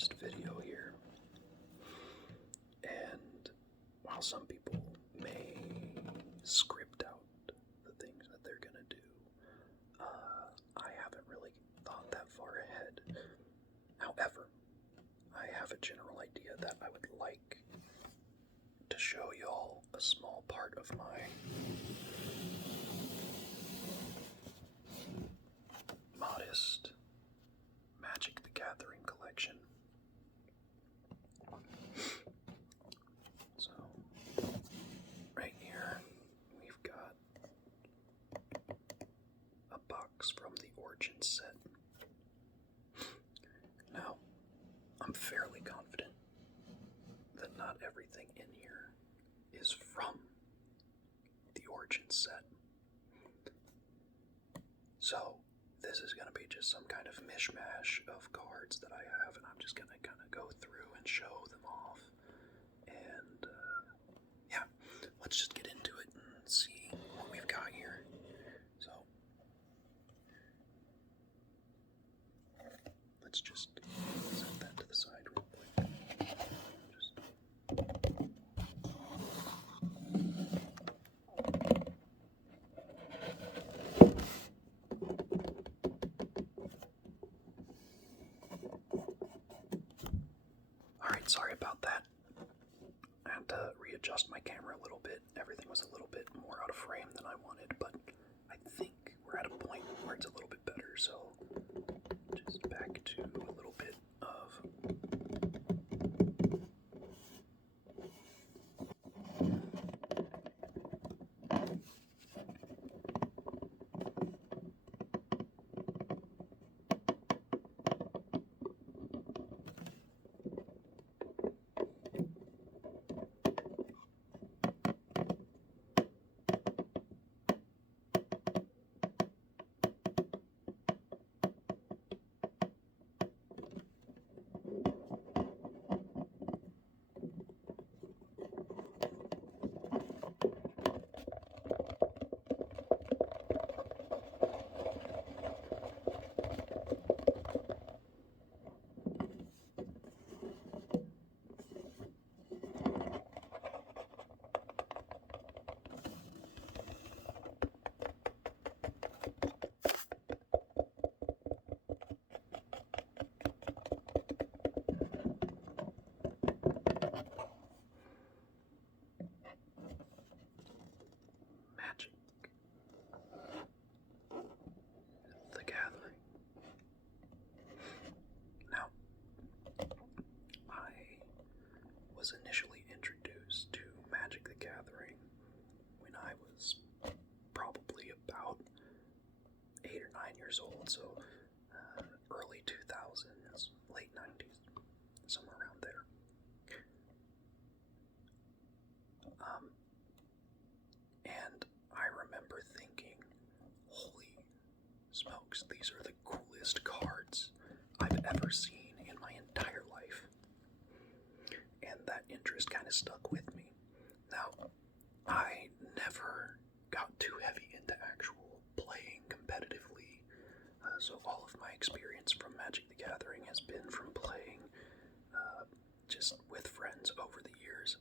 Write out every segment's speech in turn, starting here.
first video here, and while some people may script out the things that they're gonna do, I haven't really thought that far ahead. However, I have a general idea that I would like to show y'all a small part of my modest Magic the Gathering collection. So, right here, we've got a box from the Origin set. Now, I'm fairly confident that not everything in here is from the Origin set. So, this is going to be just some kind of mishmash of cards that I have, and I'm just going to kind of go through and show them off. And, yeah, let's just get into it and see what we've got here. So, let's just set that to the side real quick. Alright, sorry about that. I had to readjust my camera a little bit. Everything was a little bit more out of frame than I wanted, but I think we're at a point where it's a little bit better, so just back to a little bit of Magic the Gathering. Now, I was initially introduced to Magic the Gathering when I was probably about 8 or 9 years old, so early 2000s, late 90s, somewhere around there. And I remember thinking, holy smokes, these are the coolest cards I've ever seen in my entire life. And that interest kind of stuck with me. Now, I never got too heavy into actual playing competitively, so all of my experience from Magic the Gathering has been from playing just with friends over the years.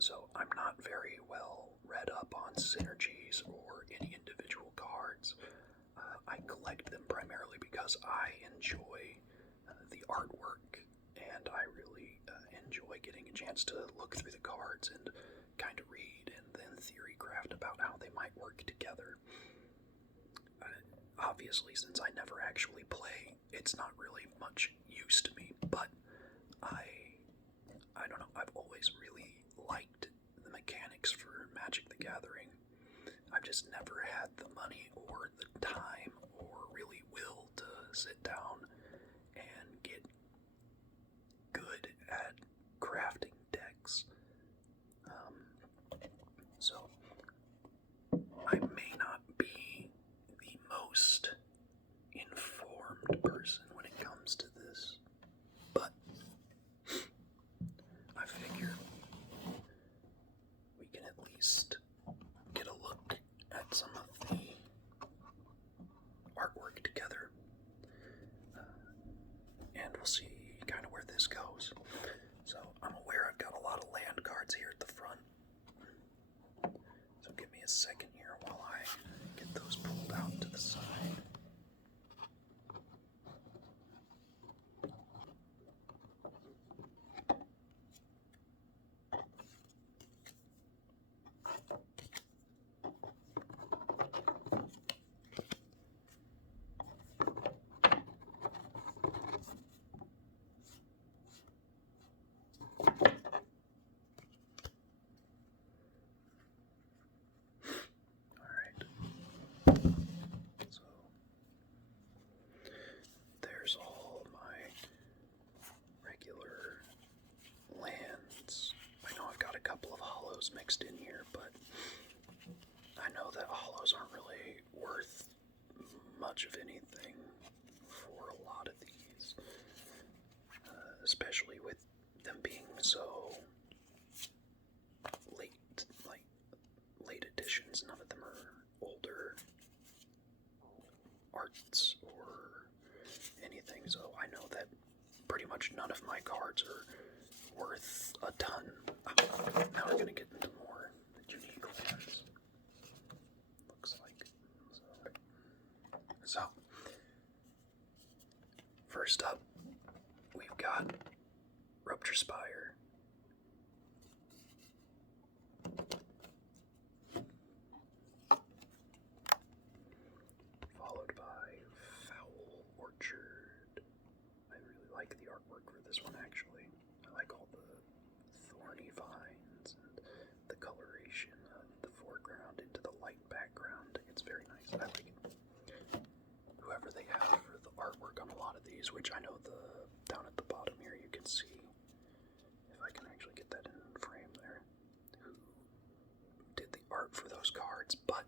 So I'm not very well read up on synergies or any individual cards. I collect them primarily because I enjoy the artwork, and I really enjoy getting a chance to look through the cards and kind of read and then theory craft about how they might work together. Obviously, since I never actually play, it's not really much use to me, but I don't know, I've always really liked the mechanics for Magic the Gathering. I've just never had the money or the time or really will to sit down and get good at crafting decks. So, I may not be the most informed person when it comes to this, but I figure we can at least get a look at some of the artwork together, and we'll see second here while I get those pulled out to the side. There's all my regular lands. I know I've got a couple of hollows mixed in here, but I know that hollows aren't really worth much of anything for a lot of these, especially with them being so late, like late editions. None of them are older arts or anything, so I know that pretty much none of my cards are worth a ton. Now we're gonna get into more unique lands. Looks like. So first up, we've got Rupture Spire. Followed by Foul Orchard. I really like the artwork for this one, actually. I like all the thorny vines and the coloration of the foreground into the light background. It's very nice. I like it. Whoever they have for the artwork on a lot of these, which I know down at the bottom here you can see, if I can actually get that in frame there, who did the art for those cards, but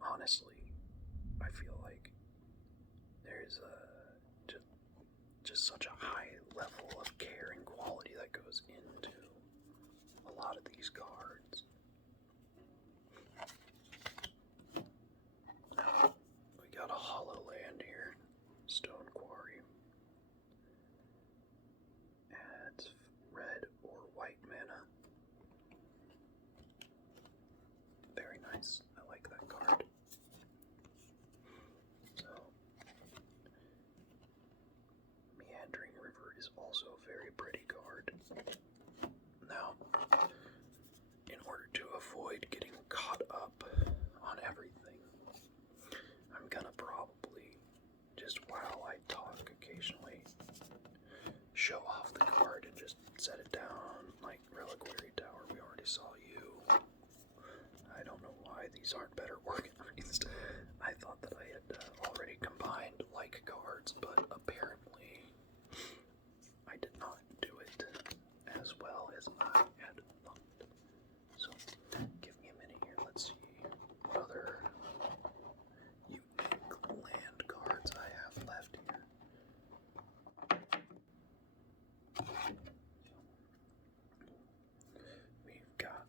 honestly, I feel like there's just such a high level of care and quality that goes into a lot of these cards. We got a hollow land here, Stone Quarry. Adds red or white mana. Very nice. I like that card. So, Meandering River is also a very pretty card. Now, in order to avoid getting caught up on everything, I'm gonna probably, just while I talk occasionally, show off the card and just set it down like Reliquary Tower. We already saw you. I don't know why these aren't better organized. I thought that I had already combined like cards, but apparently I did not do it as well as I had thought. So, give me a minute here. Let's see what other unique land cards I have left here. We've got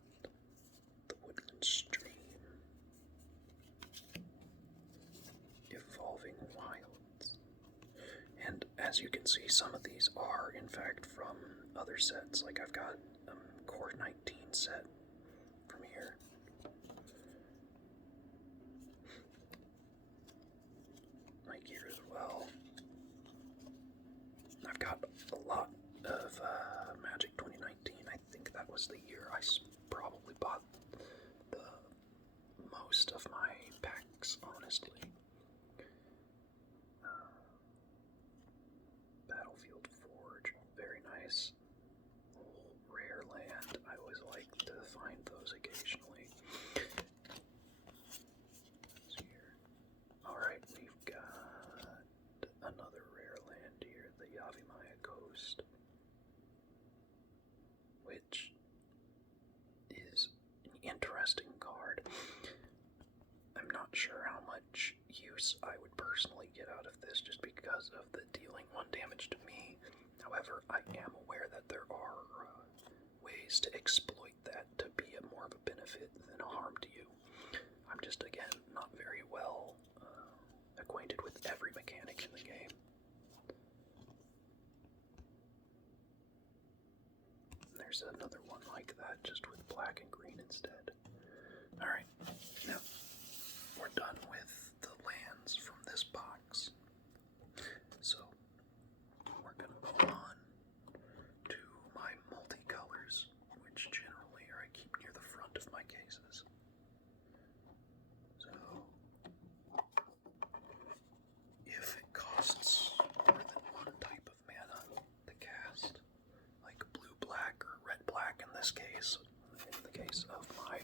the Woodland Stream, Evolving Wilds, and as you can see, some of these are in fact from other sets. Like I've got Core 19 set from here. Like here as well. I've got a lot of Magic 2019. I think that was the year I probably bought the most of my packs, honestly. Battlefield Forge, very nice. Rare land, I always like to find those occasionally. Here. Alright, we've got another rare land here, the Yavimaya Coast, which is an interesting card. I'm not sure how much use I would personally get out of this just because of the dealing 1 damage to me. However, I am aware that there are ways to exploit that to be more of a benefit than a harm to you. I'm just, again, not very well acquainted with every mechanic in the game. There's another one like that, just with black and green instead. Alright, now we're done with the lands from this box. So we're gonna move on to my multicolors, which generally I keep near the front of my cases. So if it costs more than one type of mana to cast, like blue-black or red-black in this case, in the case of my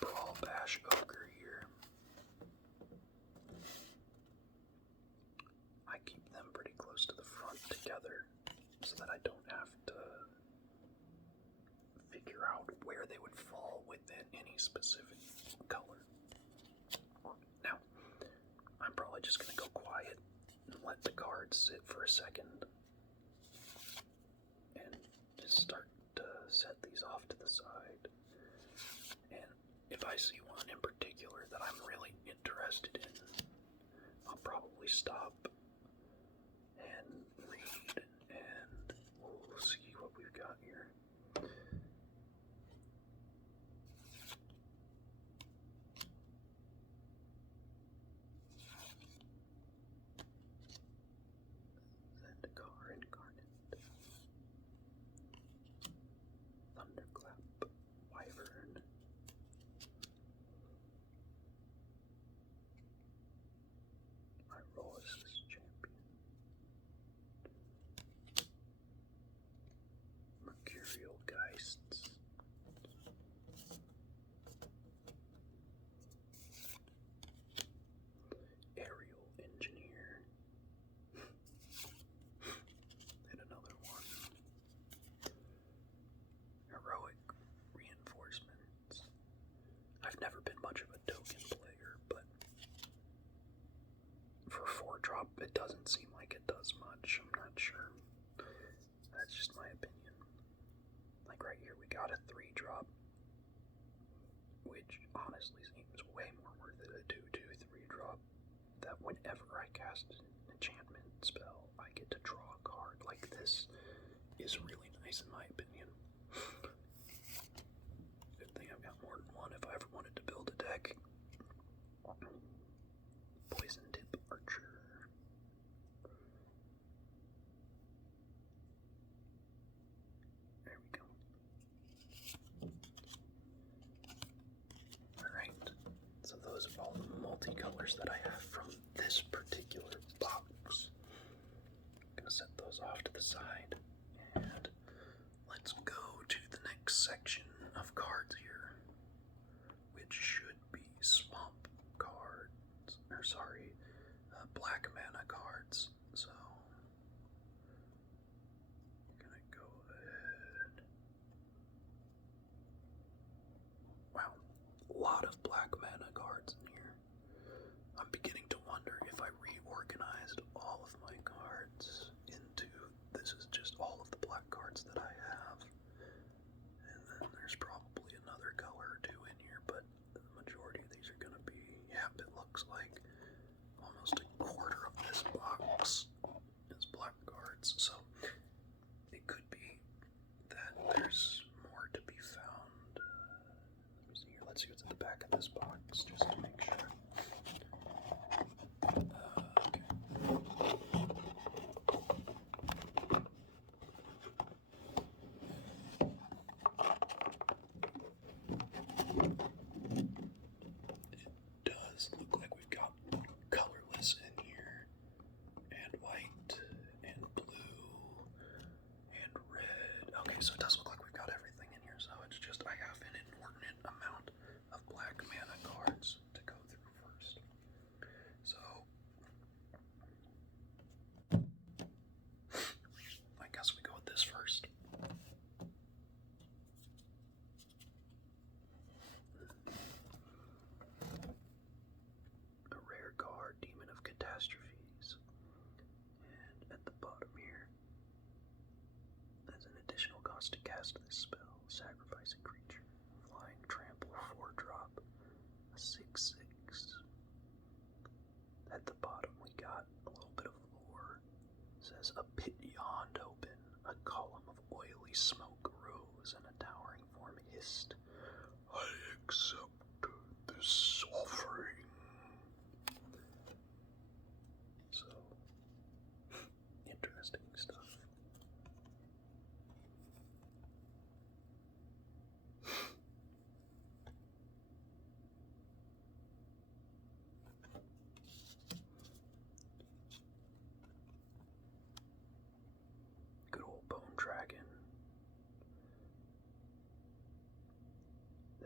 Brawl Bash Ogre here, I keep them pretty close to the front together so that I don't have to figure out where they would fall within any specific color. Now, I'm probably just going to go quiet and let the cards sit for a second and just start to set these off to the side. And if I see one in particular that I'm really interested in, I'll probably stop and read, and we'll see what we've got here. Zendikar Incarnate, Thunderclap, Wyvern, Irosis Champion, Mercurial Geists, Aerial Engineer, and another one, Heroic Reinforcements. I've never been much of a token player, but for 4-drop it doesn't seem like it does much. I'm not sure. That's just my opinion. Like right here we got a 3-drop, which honestly seems way more worth it, a 2/2 3-drop, that whenever I cast an enchantment spell, I get to draw a card. Like, this is really nice in my opinion. Good thing I've got more than one if I ever wanted to build a deck. Poison Tip Archer. There we go. Alright, so those are all the multicolors that I have from this particular box. I'm gonna set those off to the side, and let's go to the next section of cards here, which should be swamp cards, or sorry, black mana cards. So I'm gonna go ahead. Wow, a lot of black mana cards in here. I'm beginning to wonder if I reorganized all of my cards into, this is just all of the black cards that I have. And then there's probably another color or two in here, but the majority of these are going to be, yep, it looks like almost a quarter of this box is black cards. So it could be that there's more to be found. Let me see here. Let's see what's at the back of this box, just to make sure. It does look like we've got colorless in here, and white, and blue, and red. Okay, so it does look like we've got everything in here, so it's just I have an inordinate amount of black mana cards to go through first. So I guess we go with this first. A rare card, Demon of Catastrophes. And at the bottom here, as an additional cost to cast this spell, sacrifice a creature. Flying Trample 4-drop, a 6/6. At the bottom we got a little bit of lore. It says, a pit yawned open, a column of oily smoke rose, and a towering form hissed, I accept.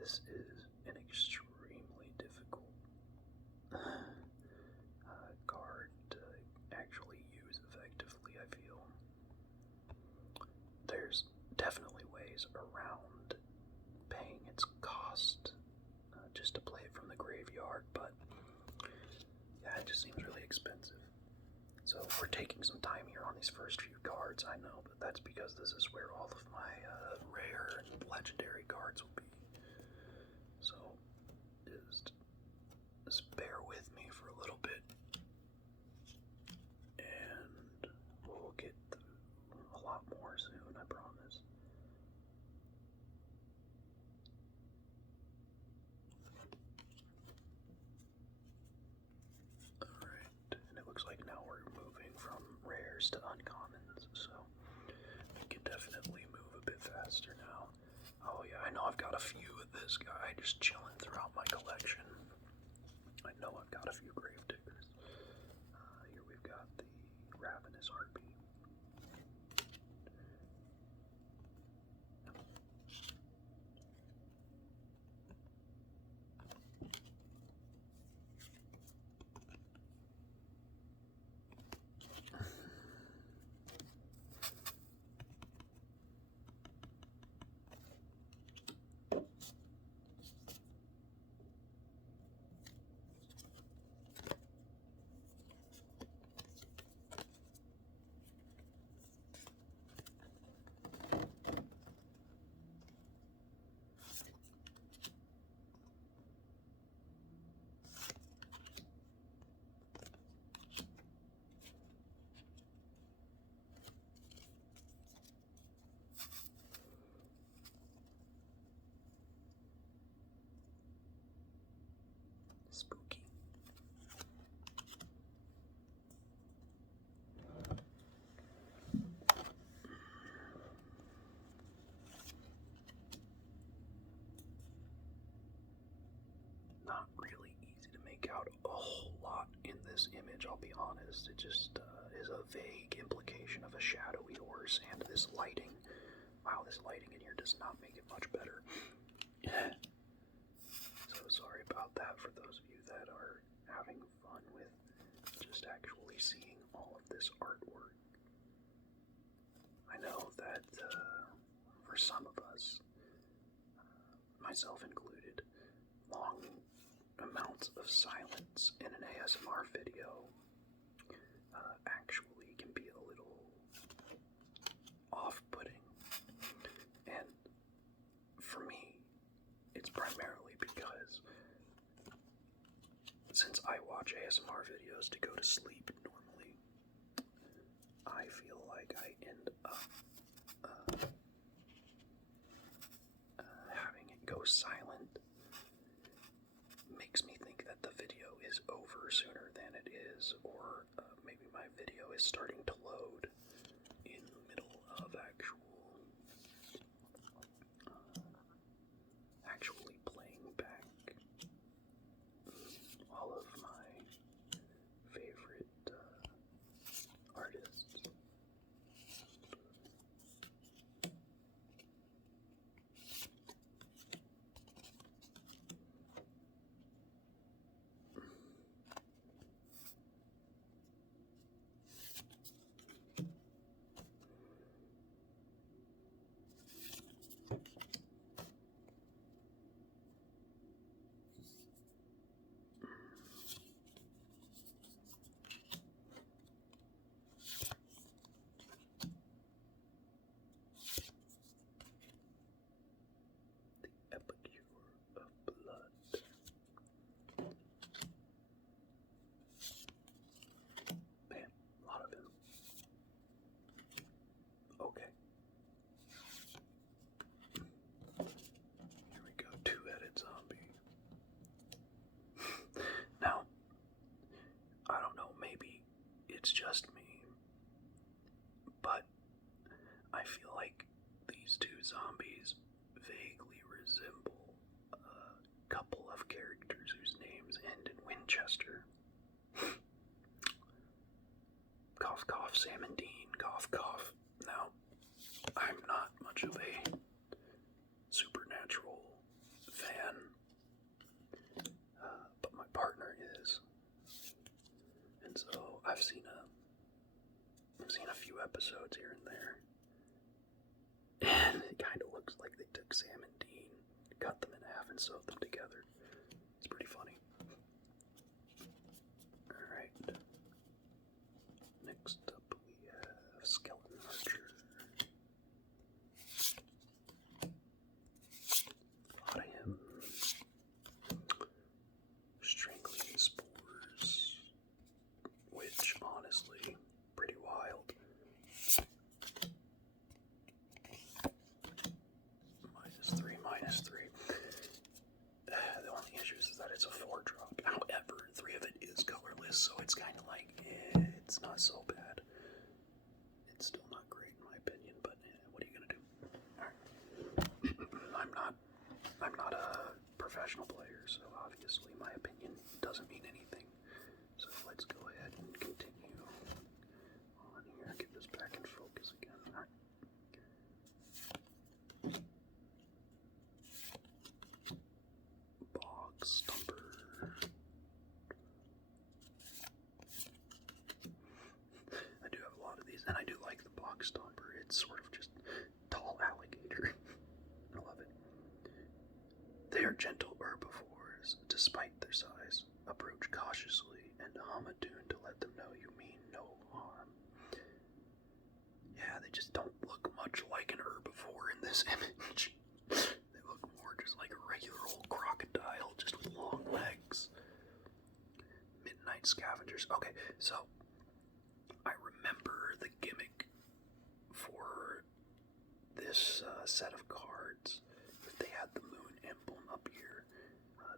This is an extremely difficult card to actually use effectively, I feel. There's definitely ways around paying its cost just to play it from the graveyard, but yeah, it just seems really expensive. So we're taking some time here on these first few cards, I know, but that's because this is where all of my rare and legendary cards will be. So just bear with me for a little bit, and we'll get through a lot more soon, I promise. Alright, and it looks like now we're moving from rares to uncommons, so we can definitely move a bit faster now. Oh yeah, I know I've got a few of this guy just chilling throughout my collection. I know I've got a few Gravediggers. Here we've got the Ravenous Harpy. Spooky. Not really easy to make out a whole lot in this image, I'll be honest. It just is a vague implication of a shadowy horse, and this lighting. Wow, this lighting in here does not make it much better. So sorry about that for those of you that are having fun with just actually seeing all of this artwork. I know that for some of us, myself included, long amounts of silence in an ASMR video actually can be a little off-putting. And for me, it's primarily because since I watch ASMR videos to go to sleep normally, I feel like I end up having it go silent makes me think that the video is over sooner than it is, or maybe my video is starting to load in the middle of actually playing back all of my favorite artists. Epicure of blood. Bam, a lot of him. Okay. Here we go, two-headed zombie. Now, I don't know, maybe it's just me, but I feel like these two zombies vaguely resemble a couple of characters whose names end in Winchester. Cough, cough, Sam and Dean, cough, cough. Now, I'm not much of a supernatural fan. then sewed them together. It's pretty funny. Alright. Next up we have Skeleton Archer. A lot of him. Strangling Spores, which honestly, pretty wild. -3. The only issue is that it's a 4-drop. However, 3 of it is colorless, so it's kind of like, it's not so bad. It's still not great in my opinion, but what are you gonna do? Alright. I'm not a professional player, so obviously my opinion doesn't mean anything. So let's go ahead and continue on here. Get this back in focus again. Alright. Stumper. I do have a lot of these, and I do like the box stomper. It's sort of just tall alligator. I love it. They are gentle herbivores, despite their size. Approach cautiously and hum a tune to let them know you mean no harm. Yeah, they just don't look much like an herbivore in this image. They look more just like a regular old crocodile, just with long legs. Midnight Scavengers. Okay, so I remember the gimmick for this set of cards. If they had the moon emblem up here,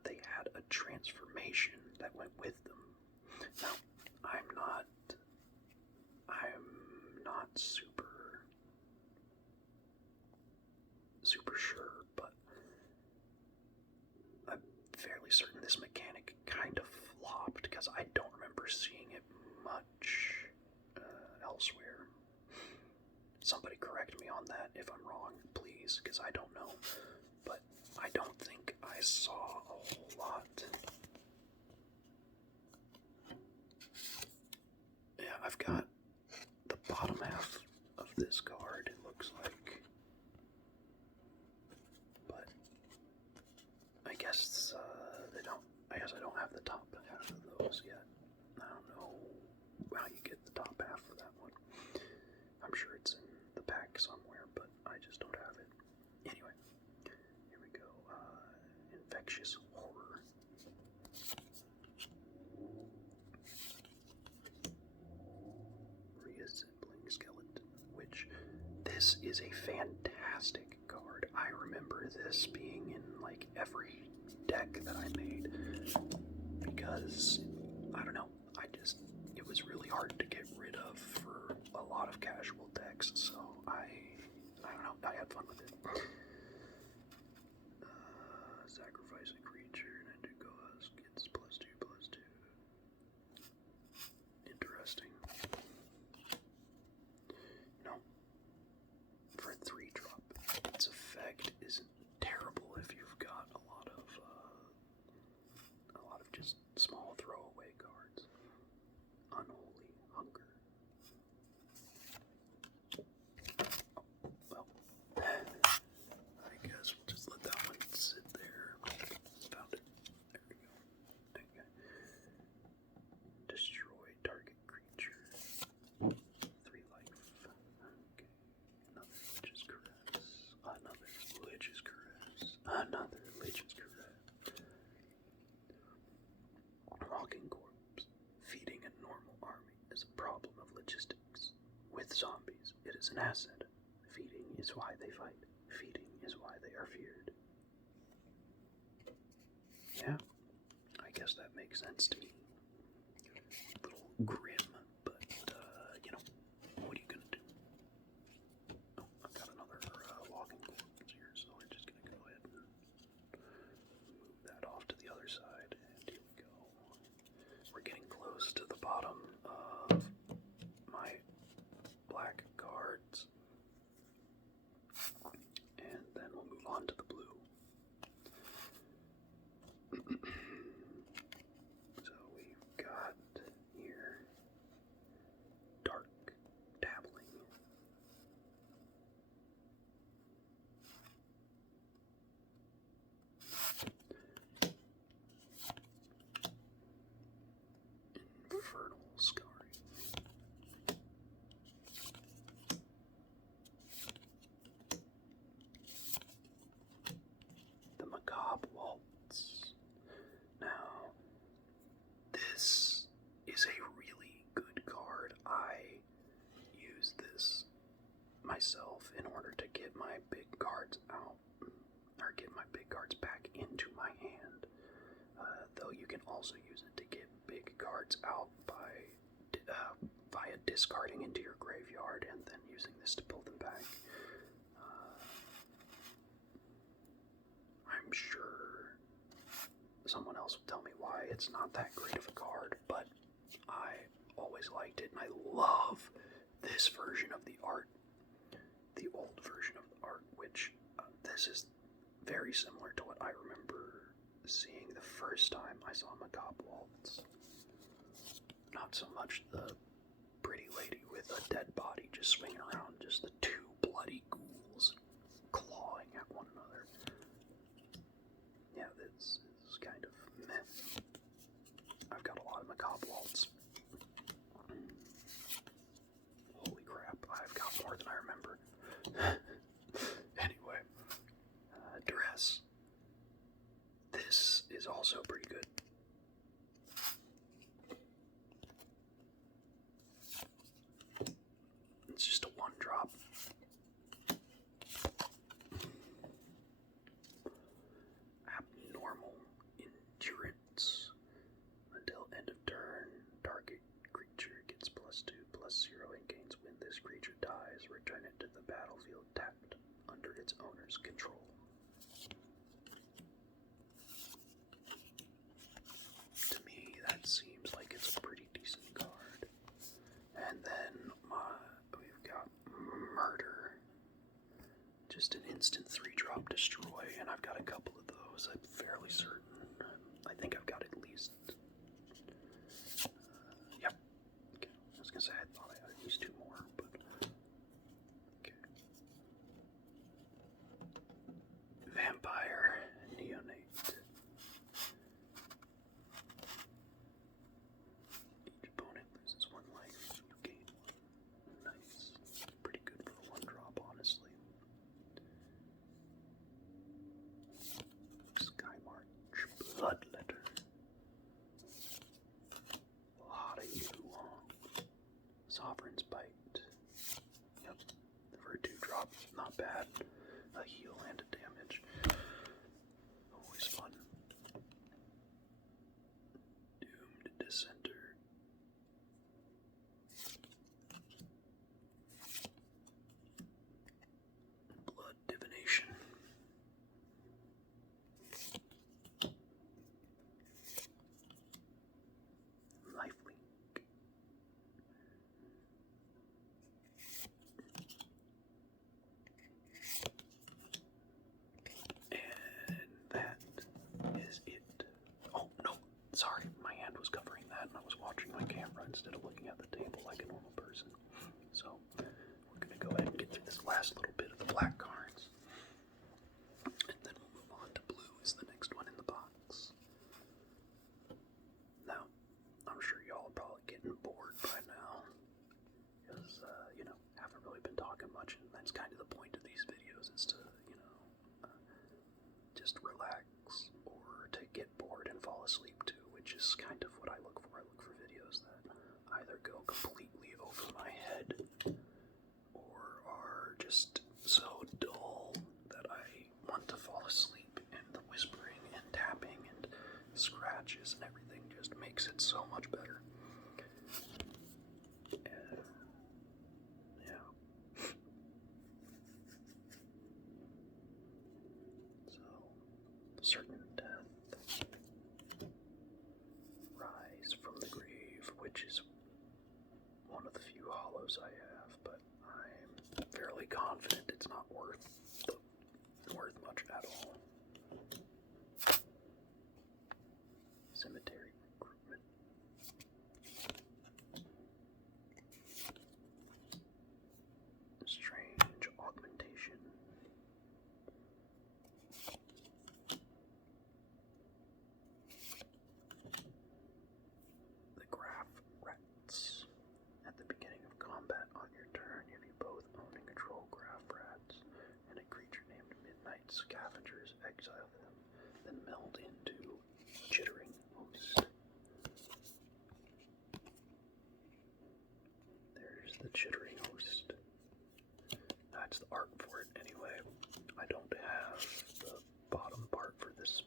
they had a transformation that went with them. Now, I'm not super sure, but I'm fairly certain this mechanic kind of flopped because I don't remember seeing it much elsewhere. Somebody correct me on that if I'm wrong, please, because I don't know. But I don't think I saw a whole lot. Yeah, I've got the bottom half of this card, it looks like. But I guess I don't have the top half of those yet. I don't know how you get the top half for that one. I'm sure it's in the pack somewhere, but I just don't have it. Anyway, here we go. Infectious Horror. Reassembling Skeleton, which this is a fantastic card. I remember this being in like every deck that I made because I don't know, it was really hard to get rid of for a lot of casual decks, so I don't know, I had fun with it. Sacrifice a creature and enter Ghost gets +2/+2. Interesting. You know, for a 3-drop, its effect isn't terrible if you've got a lot of just small throwaway cards. Unholy Hunger. Well, I guess we'll just let that one sit there. Found it. There we go. Okay. Destroy target creature. 3 life. Okay. Another Lich's Caress. Another Lich's Caress. Another Lich's Caress. Walking Corpse. Feeding a normal army is a problem of logistics. With zombies, it is an asset. Feeding is why they fight. Feeding is why they are feared. Yeah, I guess that makes sense to me. A little grim, but, you know, what are you gonna do? Oh, I've got another Walking Corpse here, so we're just gonna go ahead and move that off to the other side, and here we go. We're getting close to the bottom of my black cards, and then we'll move on to the blue. So we've got here Dark Dabbling. Macabre Waltz. Now, this is a really good card. I use this myself in order to get my big cards out, or get my big cards back into my hand. Though you can also use it to get big cards out via discarding into your graveyard and then using this to pull them back. I'm sure someone else will tell me why it's not that great of a card, but I always liked it, and I love this version of the art, the old version of the art, which this is very similar to what I remember seeing the first time I saw Macabre Waltz. Not so much the pretty lady with a dead body just swinging around, just the two bloody ghouls clawing at one another. Yeah, this is kind of meh. I've got a lot of Macabre Waltz. Holy crap, I've got more than I remember. Anyway, Dress. This is also pretty good. It's just a 1-drop. Abnormal endurance. Until end of turn, target creature gets +2/+0 and gains when this creature dies. Return it to the battlefield tapped under its owner's control. To me, that seems like it's a pretty decent card. And then we've got Murder. Just an instant 3-drop destroy, and I've got a couple of those, I'm fairly certain. I think I've got at least... yep. Okay. I was gonna say I thought I had at least 2 more, but... okay. Vampire Neonate. Each opponent loses 1 life, you gain 1. Nice. Pretty good for a 1-drop, honestly. Skymarch Bloodletter. A lot of you. Sovereign's Bite. Yep. For a 2-drop, not bad. A heal and a damage. Always fun. Doomed Dissenter. Blood Divination. Lifelink. And that is it. Oh, no, sorry, my hand was covering that and I was watching my camera instead of looking at the table like a normal person. So, we're going to go ahead and get through this last little bit of the black cards. And then we'll move on to blue as the next one in the box. Now, I'm sure y'all are probably getting bored by now. Because, haven't really been talking much, and that's kind of the point of these videos, is to, just relax, or to get bored and fall asleep to, which is kind of what I look for. I look for videos that either go completely over my head, or are just so dull that I want to fall asleep, and the whispering and tapping and scratches and everything just makes it so much better. Yeah. So, Certain Death. Rise from the Grave, which is one of the few hollows I have, but I'm fairly confident it's not worth much at all. Cemetery Recruitment. Strange Augmentation. meld into Chittering Host. There's the Chittering Host. That's the art for it anyway. I don't have the bottom part for this.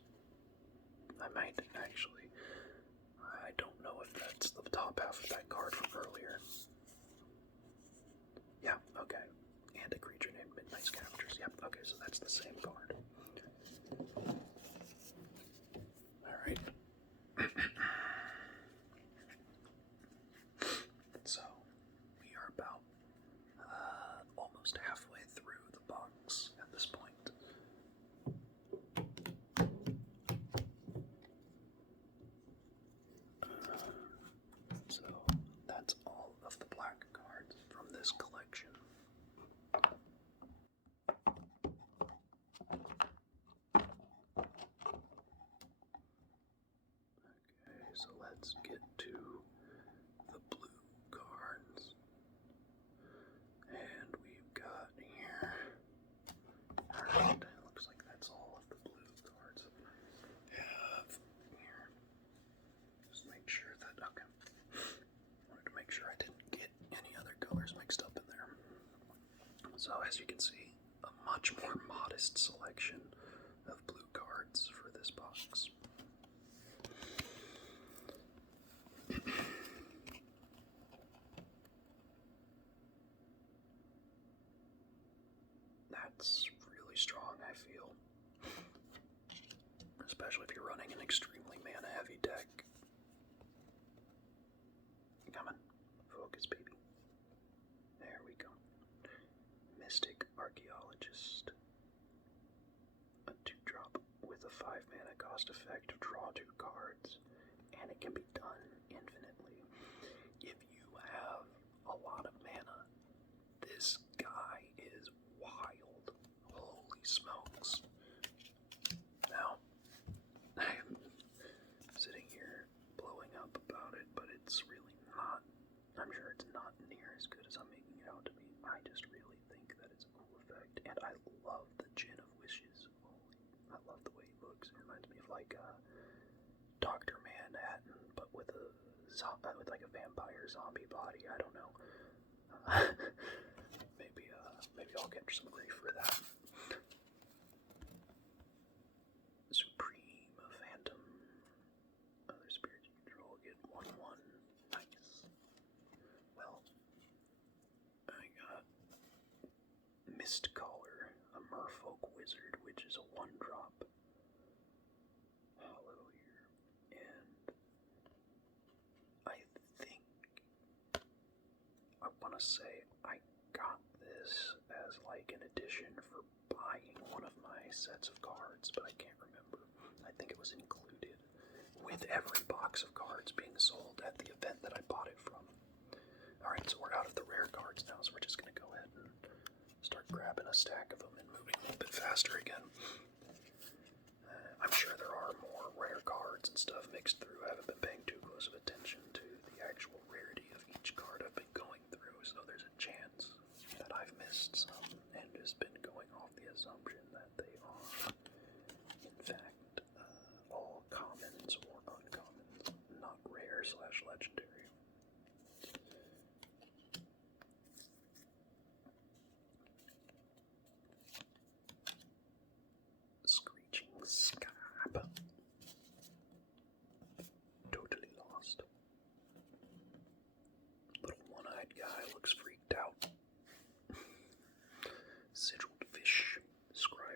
I might actually. I don't know if that's the top half of that card from earlier. Yeah, okay. And a creature named Midnight Scavengers. Yep, okay, so that's the same card. Alright. So, we are about almost halfway through the box at this point. So, that's all of the black cards from this collection. Okay, so let's get to the blue cards. And we've got here. Alright, looks like that's all of the blue cards I have here. Just make sure that, okay. Wanted to make sure I didn't get any other colors mixed up in there. So as you can see, a much more modest selection of blue cards for this box. That's really strong, I feel. Especially if you're running an extremely mana-heavy deck. Come on. Focus, baby. There we go. Mystic Archaeologist. A 2-drop with a 5-mana cost effect of draw 2 cards. And it can be done infinitely. If you have a lot of mana, this guy is wild. Holy smokes. Now, I'm sitting here blowing up about it, but it's really not. I'm sure it's not near as good as I'm making it out to be. I just really think that it's a cool effect, and I love the Gin of Wishes. I love the way he looks. It reminds me of like Dr. Manhattan, but with like a vampire zombie body. I don't know. Maybe I'll get some grief for that. Supreme Phantom. Other spirits you control get 1/1. Nice. Well, I got Mistcaller, a merfolk wizard, which is a 1-drop. Hollow here. And I think I want to say I got this as like an addition for buying one of my sets of cards, but I can't remember. I think it was included with every box of cards being sold at the event that I bought it from. Alright, so we're out of the rare cards now, so we're just going to go ahead and start grabbing a stack of them and moving a little bit faster again. I'm sure there are more rare cards and stuff mixed through. I haven't been paying too close of attention to the actual rarity of each card I've been going through, so there's a chance that I've missed some and just been going off the assumption that they are, in fact, all commons or uncommons, not rare/legendary. Screeching Scab. Totally lost. Little one-eyed guy looks freaked out. Sigiled Fish. Scribe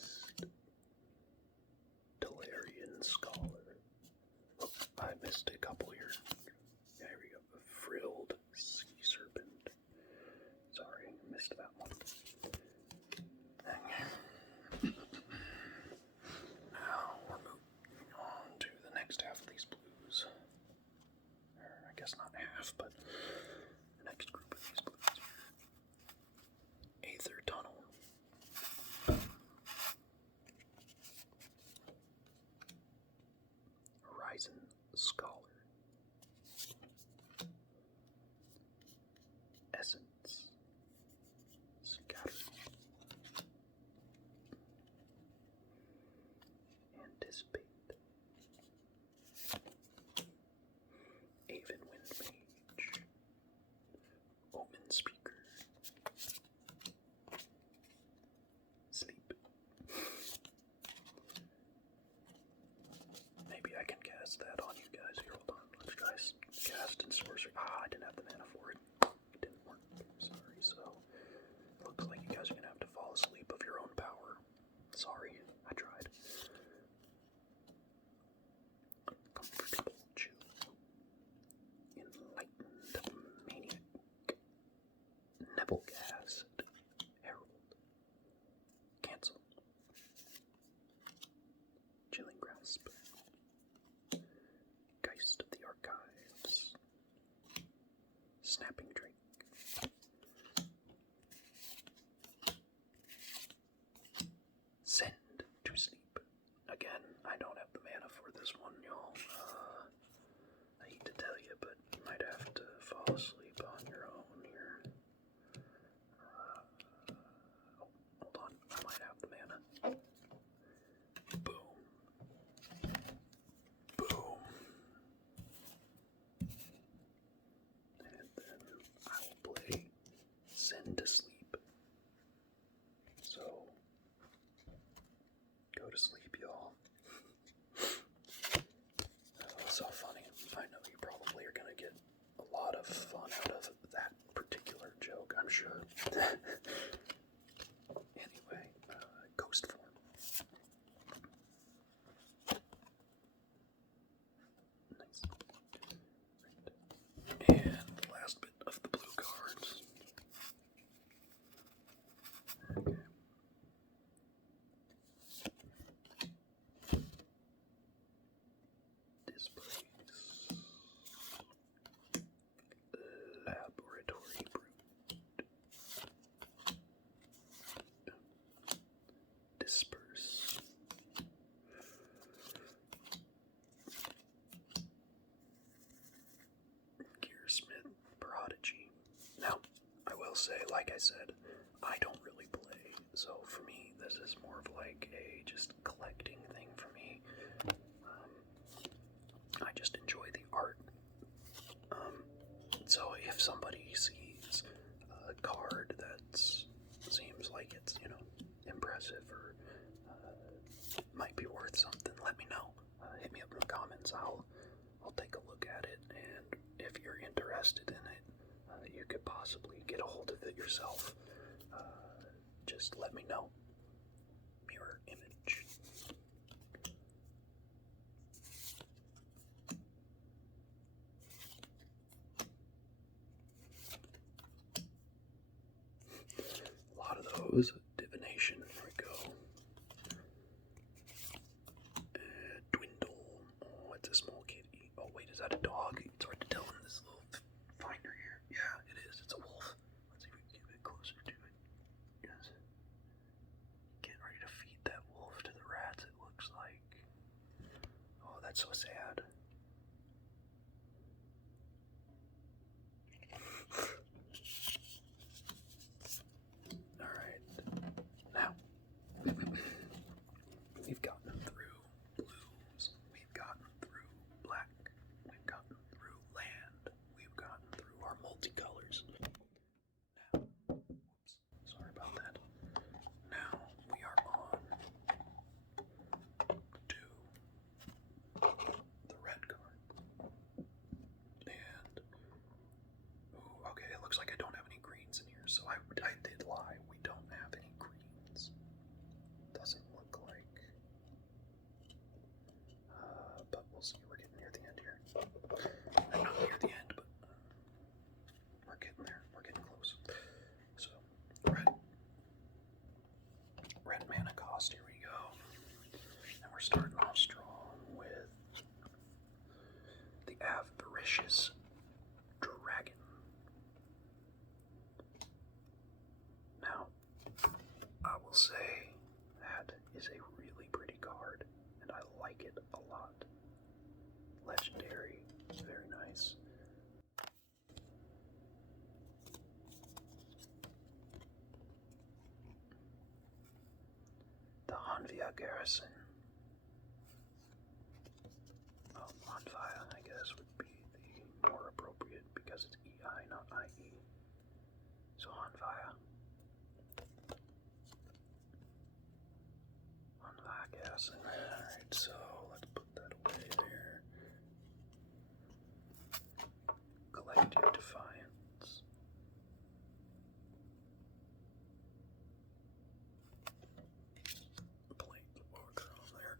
Geist. Delarian Scholar. Oh, I missed a couple here. There we go. A frilled sea serpent. Sorry, missed that one. Now we're moving on to the next half of these blues. Or I guess not half, but the next group of these blues. Aether Tunnel. Horizon Scholar. Essence. Scatter. Anticipate. Aven Wind Mage. Omen Speaker. Sleep. Maybe I can cast that on you guys. Here, hold on. Let's try cast and sorcery. I didn't have the mana for it. It didn't work. Sorry. So, looks like you guys are gonna have to fall asleep of your own power. Sorry, I tried. Comfortable Chew. Enlightened Maniac. Nebelgast. Herald. Cancel. Chilling Grasp. Geist of the Archives. Snapping Drake. Send to sleep. Again, I don't have the mana for this one, y'all. I hate to tell you, but you might have to fall asleep on your own here. Oh, hold on. I might have the mana. Boom. Boom. And then I will play Send to Sleep. So, go to sleep, y'all. So funny. I know you probably are gonna get a lot of fun out of that particular joke, I'm sure. Anyway, ghost form. Nice. Right. And the last bit of the blue cards. Okay. Displays. Laboratory Brood. Disperse. Gearsmith Prodigy. Now, I will say, like I said, I don't really play, so for me, this is more of like a just collecting thing for me. I just enjoy the art. So if somebody sees a card that seems like it's, impressive or might be worth something, let me know. Hit me up in the comments. I'll take a look at it, and if you're interested in it, you could possibly get a hold of it yourself. Just let me know. Mirror image. A lot of those. Divination. There we go. Dwindle. Oh, it's a small kitty. Oh, wait, is that a dog? It's hard to tell in this little finder here. Yeah, it is. It's a wolf. Let's see if we can get a bit closer to it. Yes. Getting ready to feed that wolf to the rats, it looks like. Oh, that's so sad. Alright. Now, we've gotten through blues. We've gotten through black. We've gotten through land. We've gotten through our multicolors. Now, whoops, sorry about that. Now we are on to the red card. And, ooh, okay, it looks like I don't have any greens in here, so I did lie. We don't have any greens. Doesn't lost. Here we go. And we're starting off strong with the Avaricious Dragon. Now, I will say that is a really pretty card, and I like it a lot. Legendary, very nice. The Hanvia Garrison. Hanvia, I guess, would be the more appropriate because it's EI, not IE. So Hanvia. Hanvia Garrison. Alright, so let's put that away there. Collective Defiance. Plate Walker on there.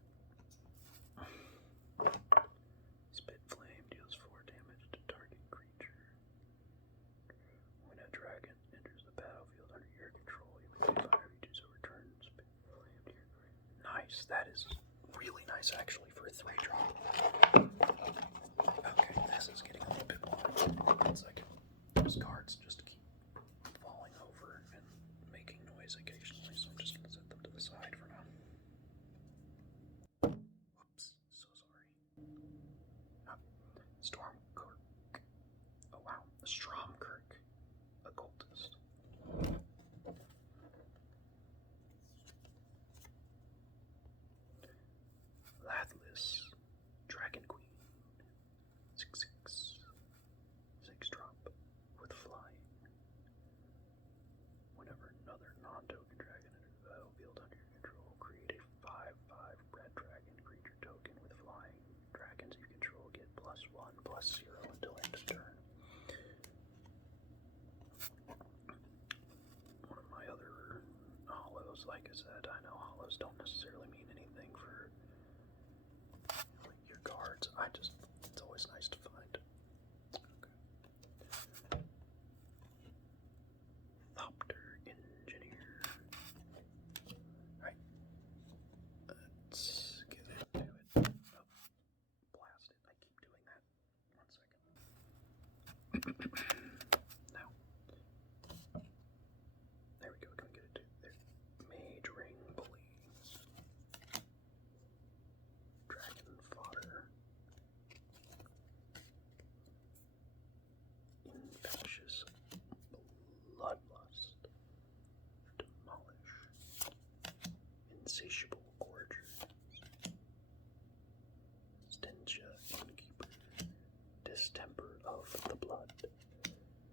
Spit Flame deals 4 damage to target creature. When a dragon enters the battlefield under your control, you may do 5 you so return Spit Flame to your grave. Nice, that is really nice actually for a 3-drop. Okay, this is getting a little bit more. 1 second. Those cards just keep falling over and making noise occasionally, so I'm just going to set them to the side for now. Whoops, so sorry. Stormkirk. Oh wow, a Stromkirk. Occultist. Lathlis. Dragon Queen. 6/6. 6-drop with flying. Whenever another non-token dragon enters the battlefield under your control, create a 5/5 red dragon creature token with flying. Dragons you control get +1/+0 until end of turn. One of my other hollows, like I said, I know hollows don't necessarily mean anything for your cards. It's always nice to find. Okay. Thopter Engineer. Alright. Let's get into it. Oh, blast it. I keep doing that. 1 second. Now. There we go. Can we get it to there? Mage Ring Bully. Dragon Fodder. Infectious Bloodlust. Demolish. Insatiable Gorgers. Stentia Innkeeper. Distemper of the Blood.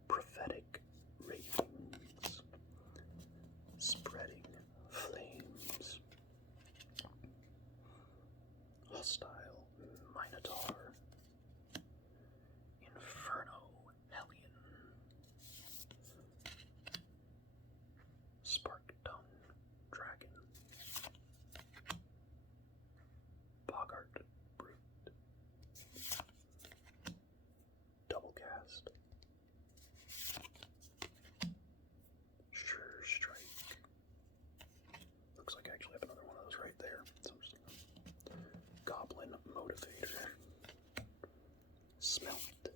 Prophetic Ravings. Spreading Flames. Hostile Minotaur. Inferno Hellion. Spark Tongue Dragon. Boggart Brute. Double Cast. Sure Strike. Looks like I actually have another one of those right there. So I'm just gonna Goblin Motivator. Smelt.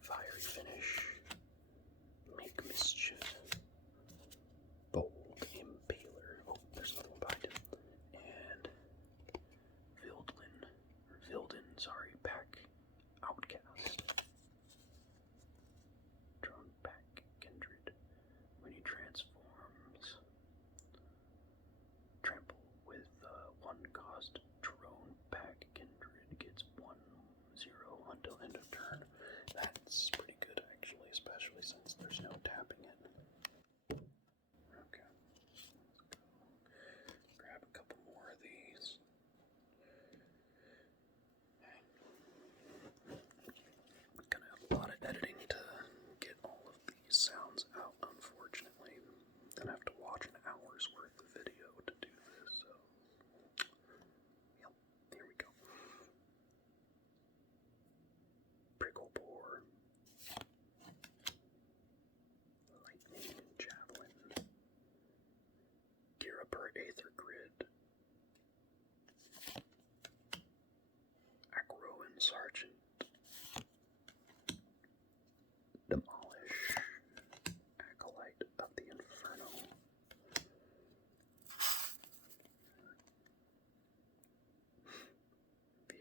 Fiery Finish. Make Mischief. Bold Impaler. Oh, there's another one behind him. And Vilden, sorry, Pack Outcast. Drone Pack Kindred. When he transforms, trample with 1-cost Drone Pack Kindred gets 1/0 until end of turn. That's pretty good actually, especially since there's no tapping it. Okay. Grab a couple more of these. Gonna have a lot of editing to get all of these sounds out, unfortunately. Then I have to watch an hour's worth of video to do this, so yep, here we go. Prickle Bore.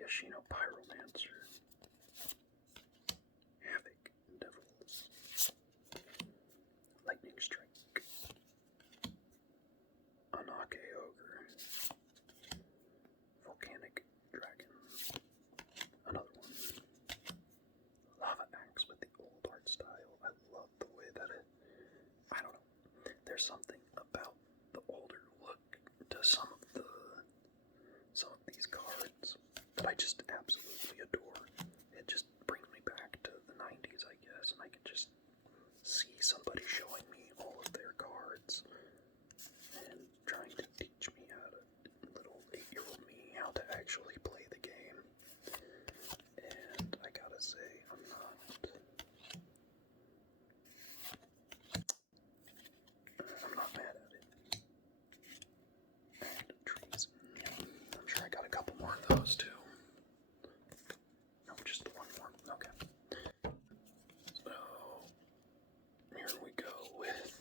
Fiashino Pyromancer, Havoc Devils, Lightning Strike, Anake Ogre, Volcanic Dragon, another one, Lava Axe with the old art style. I love the way that I don't know, there's something about the older look to some of these cards that I just absolutely adore. It just brings me back to the 90s, I guess, and I can just see somebody showing me all of their cards and trying to teach me little 8-year-old me, how to actually play the game. And I gotta say, I'm not mad at it. And trees. Yeah, I'm sure I got a couple more of those too. No, just the one more. Okay. So, here we go with...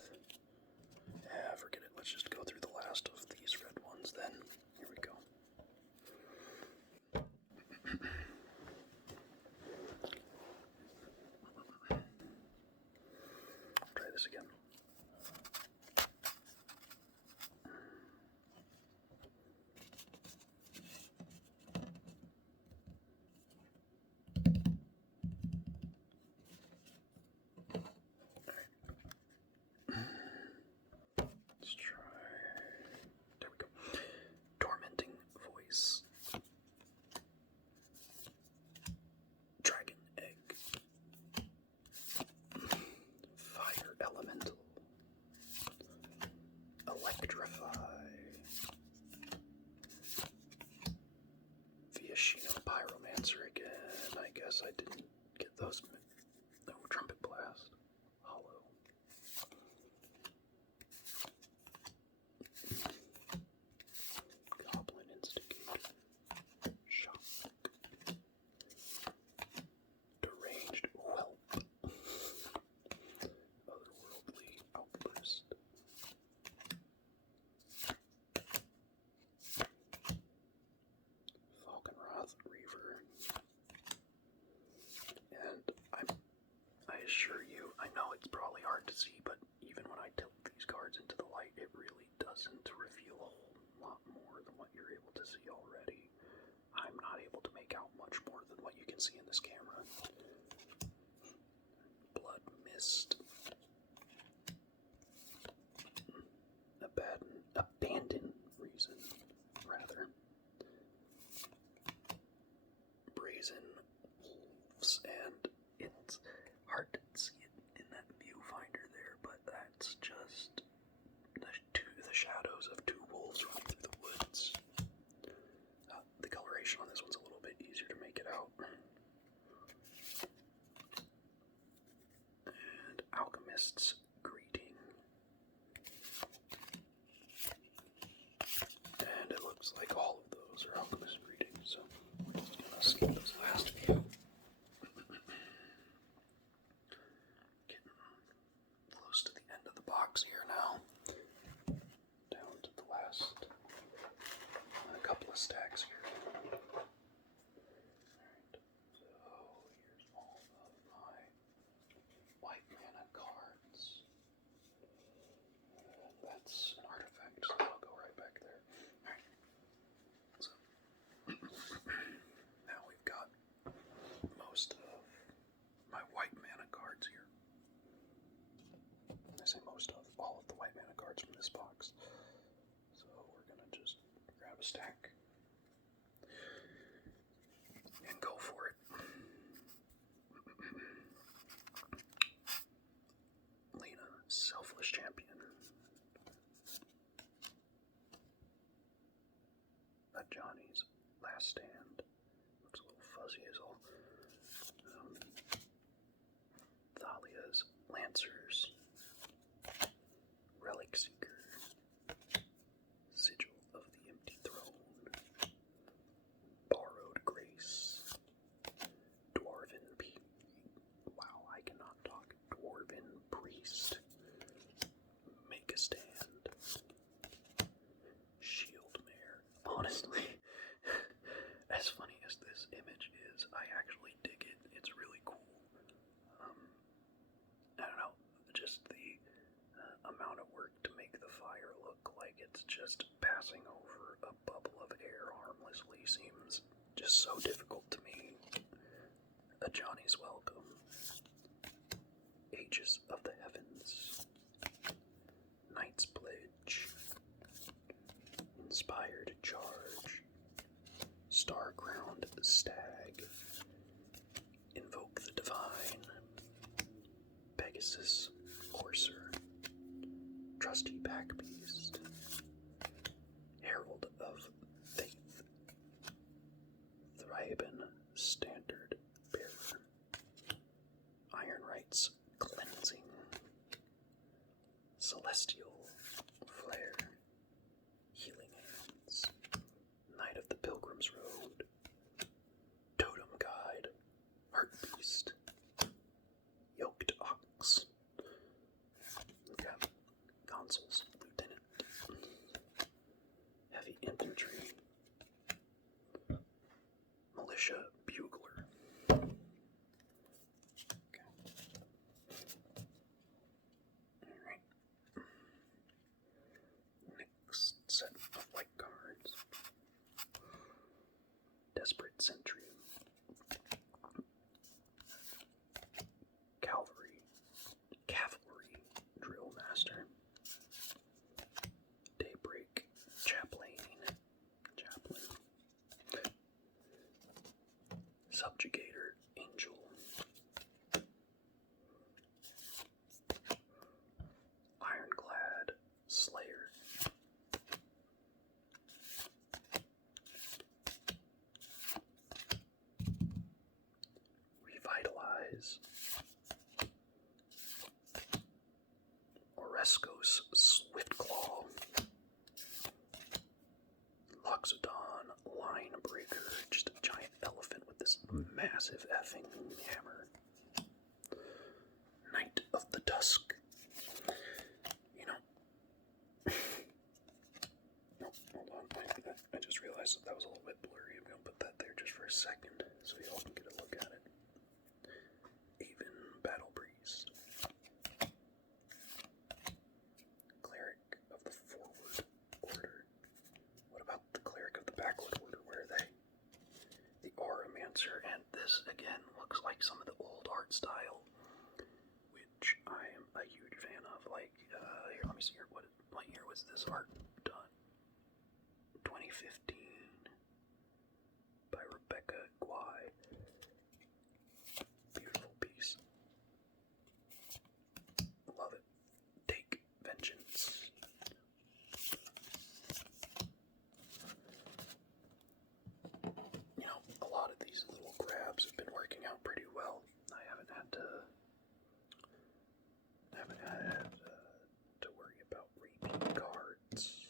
forget it. Let's just go through the last of these red ones then. Here we go. Try this again. Let's try. There we go. Tormenting Voice. Dragon Egg. Fire Elemental. Electrify. Fiashino Pyromancer again. I guess I didn't get those. No, Trumpet Blast. Hollow. Goblin Instigate. Shock. Deranged Whelp. Otherworldly Outburst. Falconroth Reaver. And I assure you, I know it's probably hard to see, but even when I tilt these cards into the light, it really doesn't reveal a whole lot more than what you're able to see already. I'm not able to make out much more than what you can see in this camera. Blood Mist. Abandon Reason, rather. Brazen Wolves, and it's hard to see it in that viewfinder there, but that's just the shadows of two wolves running through the woods. The coloration on this one's a little bit easier to make it out. And Alchemist's Greeting. And it looks like all of those are Alchemist's Greetings, so we're just gonna skip those last few. Getting close to the end of the box here now. Down to the last couple of stacks here. Alright, so here's all of my white mana cards. And that's an artifact, so I'll go right back there. Alright, so now we've got most of my white mana cards here. I say most of, all of the white mana cards from this box. So we're gonna just grab a stack and go for it. Lena, Selfless Champion. Johnny's Last Stand. Looks a little fuzzy as all. Thalia's Lancers. Relic Seeker. Sigil of the Empty Throne. Borrowed Grace. Dwarven Wow, I cannot talk. Dwarven Priest. Make a Stand. Shield Mare. Honestly, as funny as this seems just so difficult to me. A Johnny's Welcome. Ages of the Heavens. Knight's Pledge. Inspired Charge. Star-Crowned Stag. Invoke the Divine. Pegasus Courser. Trusty Packbeast. Herald of Faith. Thraben Standard Bearer. Iron Rights Cleansing. Celestial Flare. Healing Hands. Knight of the Pilgrim's Road. Totem Guide. Heart Beast. Yoked Ox. Okay. Consuls Lieutenant. Heavy Infantry. Militia Bugler. Okay. Alright. Next set of white cards. Desperate Sentry. Cavalry Drill Master. Daybreak Chaplain. Subjugator Angel. Ironclad Slayer. Revitalize. Oreskos Swiftclaw. Loxodon Linebreaker, just a giant elephant with this massive effing hammer. Knight of the Dusk. You know. No, hold on. I just realized that was a little bit blurry. I'm gonna put that there just for a second so y'all can get a look at it. Even Battle Priest. Cleric of the Forward Order. What about the Cleric of the Backward Order? Where are they? The Auramancer, and this again looks like some of the old art style, which I am a huge fan of. Like, here, let me see here. What year was this art done? 2015 by Rebecca Guai. Beautiful piece. Love it. Take Vengeance. You know, a lot of these little grabs have been working out pretty well. I haven't had to worry about repeat cards.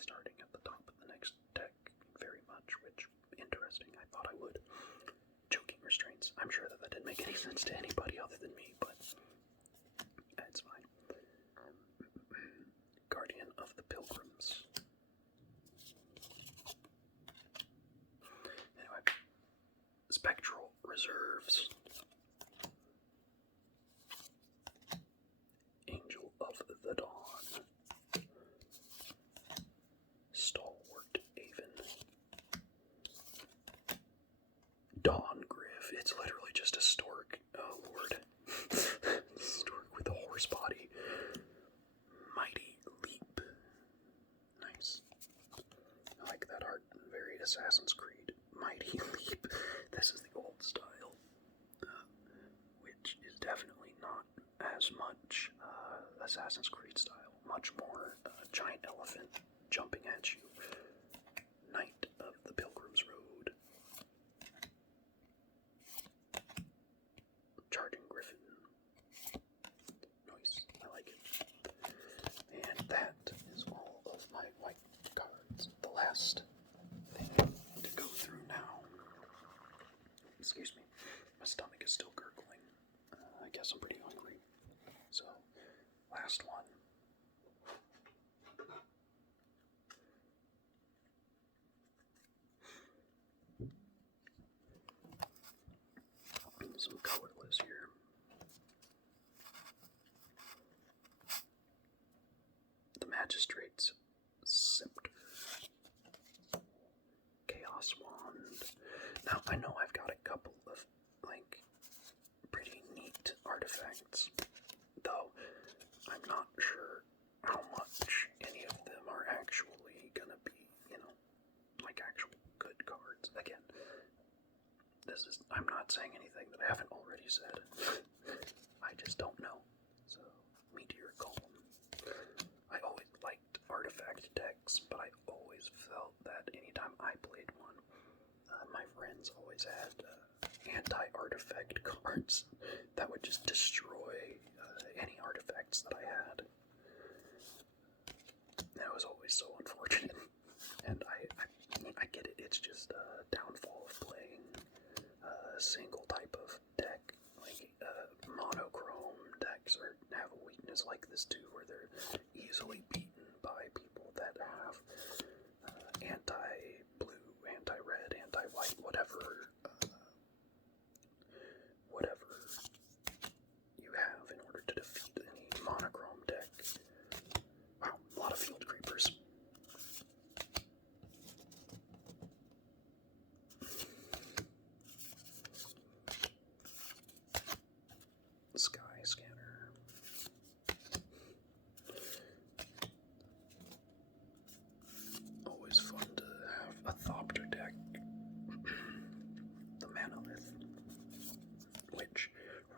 Starting at the top of the next deck very much, which, interesting, I thought I would. Choking Restraints. I'm sure that didn't make any sense to anybody other than me, but it's fine. Guardian of the Pilgrims. Anyway, Spectral Reserves. Angel of the Dawn. Stalwart Aven. Dawn-Griff. It's literally just a stork. Oh, Lord. Stork with a horse body. Mighty Leap. Nice. I like that art. Very Assassin's Creed. Mighty Leap. This is the old style, which is definitely not as much Assassin's Creed style. Much more giant elephant jumping at you. Knight of the Pilgrim's Road. Charging Griffin. Nice. I like it. And that is all of my white cards. The last thing to go through now. Excuse me. My stomach is still gurgling. I guess I'm pretty hungry. So, last one. Now, I know I've got a couple of, like, pretty neat artifacts, though I'm not sure how much any of them are actually gonna be, like actual good cards. Again, I'm not saying anything that I haven't already said. I just don't know. So, Meteor Golem. I always liked artifact decks, but I always felt that anytime I played one, my friends always had anti-artifact cards that would just destroy any artifacts that I had. That was always so unfortunate. And I get it, it's just a downfall of playing a single type of deck. Like, monochrome decks have a weakness like this too, where they're easily beaten by people that have anti-blue, anti-red, anti-white, whatever you have in order to defeat any monochrome deck. Wow, a lot of field creepers. Sky Scanner. Always fun to have a Thopter deck. The Manolith, which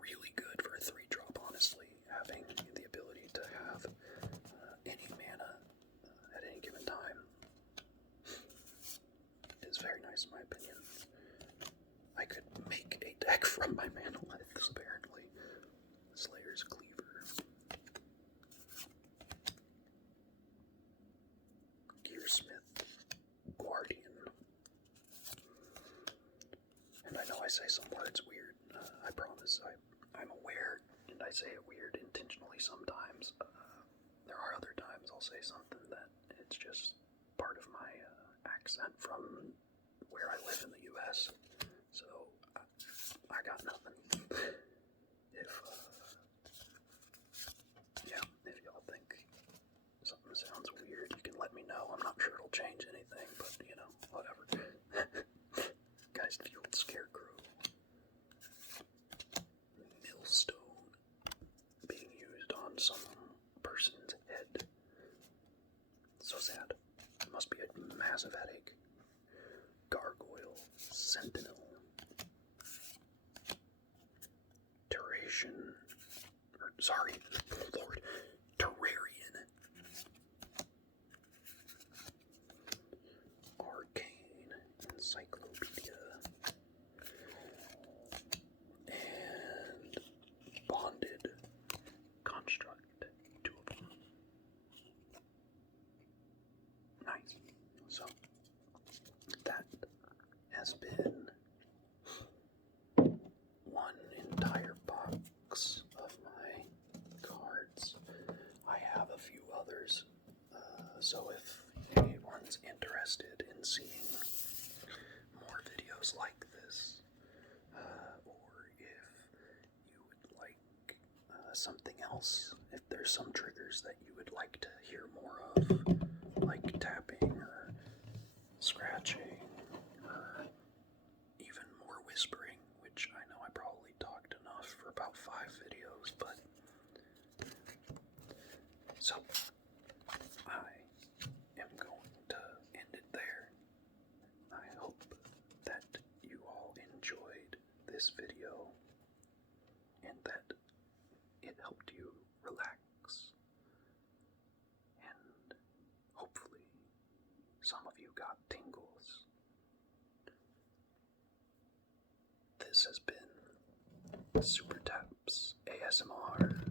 really good for a 3-drop, honestly. Having the ability to have any mana at any given time is very nice in my opinion. I could make a deck from my Manoliths, apparently. Slayer's Cleaver. Gearsmith. Guardian. And I know I say some words weird. I promise I'm aware, and I say it weird intentionally sometimes. There are other times I'll say something that it's just part of my accent from where I live in the U.S. So I got nothing. If y'all think something sounds weird, you can let me know. I'm not sure it'll change anything, but whatever. Guys, the old Scarecrow. Millstone being used on some person's head. So sad. It must be a massive headache. Gargoyle. Sentinel. Terration. Sorry, Lord. Terrarian. Arcane Encyclopedia. And Bonded Construct. 2 of them. Nice. So, that has been one entire box of my cards. I have a few others, so if anyone's interested in seeing more videos like this, or if you would like something else, if there's some triggers that you would like to hear more of, like tapping or scratching, or even more whispering, which I know I probably talked enough for about 5 videos, but so I am going to end it there. I hope that you all enjoyed this video and that it helped you relax, and hopefully some of you got tingles. This has been Super Taps ASMR.